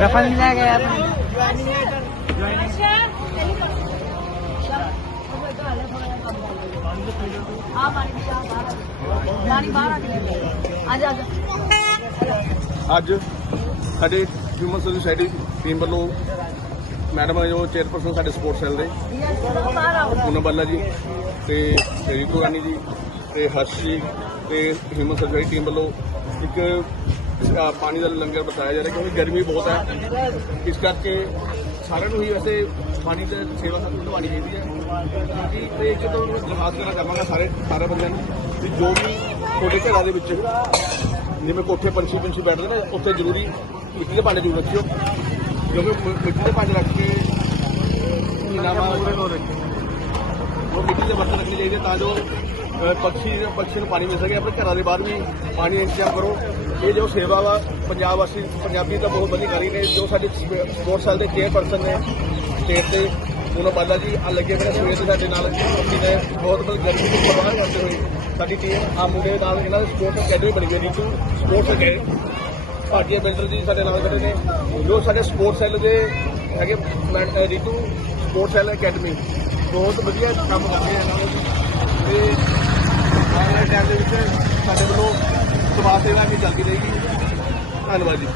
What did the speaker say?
ਹੈ ਆਪਣੀ ਆ ਅੱਜ ਸਾਡੇ ਹਿਊਮਨ ਸਰਵਿਸ ਸੋਸਾਇਟੀ ਟੀਮ ਵੱਲੋਂ ਮੈਡਮ ਜੋ ਚੇਅਰਪਰਸਨ ਸਾਡੇ ਸਪੋਰਟਸ ਸੈੱਲ ਦੇ ਬਾਹਰ ਬੱਲਾ ਜੀ ਤੇ ਰੀਤੂ ਰਾਣੀ ਜੀ ਤੇ ਹਰਸ਼ ਜੀ ਤੇ ਹਿਊਮਨ ਸੋਸਾਇਟੀ ਟੀਮ ਵੱਲੋਂ ਇੱਕ ਅ, ਪਾਣੀ ਦਾ ਲੰਗਰ ਬਤਾਇਆ ਜਾ ਰਿਹਾ ਕਿਉਂਕਿ ਗਰਮੀ ਬਹੁਤ ਹੈ ਇਸ ਕਰਕੇ ਸਾਰਿਆਂ ਨੂੰ ਹੀ ਵੈਸੇ ਪਾਣੀ ਦੀ ਸੇਵਾ ਸਾਨੂੰ ਨਿਭਾਉਣੀ ਚਾਹੀਦੀ ਹੈ ਕਿਉਂਕਿ ਤੇ ਇੱਕ ਤੋਂ ਮੈਂ ਦਰਖਾਸਤ ਕਰਨਾ ਚਾਹਾਂਗਾ ਸਾਰੇ ਸਾਰੇ ਬੰਦਿਆਂ ਨੂੰ ਕਿ ਜੋ ਵੀ ਤੁਹਾਡੇ ਘਰਾਂ ਦੇ ਵਿੱਚ ਜਿਵੇਂ ਕੋਠੇ ਪੰਛੀ ਪੰਛੀ ਬੈਠਦੇ ਨੇ ਉੱਥੇ ਜ਼ਰੂਰੀ ਮਿੱਟੀ ਦੇ ਭਾਂਡੇ ਜ਼ਰੂਰ ਰੱਖਿਓ ਕਿਉਂਕਿ ਮ- ਮਿੱਟੀ ਦੇ ਭਾਂਡੇ ਰੱਖ ਕੇ ਮਹੀਨਾ ਬਾਅਦ ਉਹ ਮਿੱਟੀ ਦੇ ਬਰਤਨ ਰੱਖਣੇ ਚਾਹੀਦੇ ਤਾਂ ਜੋ ਅ, ਪੰਛੀ ਪੰਛੀ ਨੂੰ ਪਾਣੀ ਮਿਲ ਸਕੇ, ਆਪਣੇ ਘਰਾਂ ਦੇ ਬਾਹਰ ਵੀ ਪਾਣੀ ਦਾ ਇੰਤਜ਼ਾਮ ਕਰੋ। ਇਹ ਜੋ ਸੇਵਾ ਵਾ, ਪੰਜਾਬ ਵਾਸੀ, ਪੰਜਾਬੀ ਦਾ ਬਹੁਤ ਵਧੀਆ ਕਰੀ ਨੇ, ਜੋ ਸਾਡੇ ਸਪੋਰਟਸ ਸੈਲ ਦੇ ਚੇਅਰਪਰਸਨ ਨੇ ਸਟੇਟ ਦੇ ਉਹਨਾਂ ਬਾਲਾ ਜੀ, ਆ ਲੱਗੇ ਹੋਏ ਨੇ ਸਵੇਰ ਦੇ ਸਾਡੇ ਨਾਲ ਅਸੀਂ ਨੇ ਬਹੁਤ ਬਹੁਤ ਗਰਮੀ ਤੋਂ ਪ੍ਰਵਾਹ ਕਰਦੇ ਹੋਏ, ਸਾਡੀ ਟੀਮ ਆ ਮੁੰਡੇ ਦੇ ਨਾਲ ਇਹਨਾਂ ਦੇ ਸਪੋਰਟਸ ਅਕੈਡਮੀ ਬਣੀ ਹੋਈ Neetu sports academy Bhatia builder ji ਸਾਡੇ ਨਾਲ ਖੜੇ ਨੇ, ਜੋ ਸਾਡੇ ਸਪੋਰਟਸ ਸੈੱਲ ਦੇ ਹੈਗੇ ਰੀਤੂ ਸਪੋਰਟਸ ਸੈੱਲ ਅਕੈਡਮੀ ਬਹੁਤ ਵਧੀਆ ਕੰਮ ਕਰਦੇ ਆ ਇਹਨਾਂ ਨੂੰ ਤੇ ਆਉਣ ਵਾਲੇ ਟਾਈਮ ਦੇ ਵਿੱਚ ਸਾਡੇ ਵੱਲੋਂ ਸਮਾਜ ਸੇਵਾ ਵੀ ਚੱਲਦੀ ਰਹੇਗੀ। ਧੰਨਵਾਦ ਜੀ।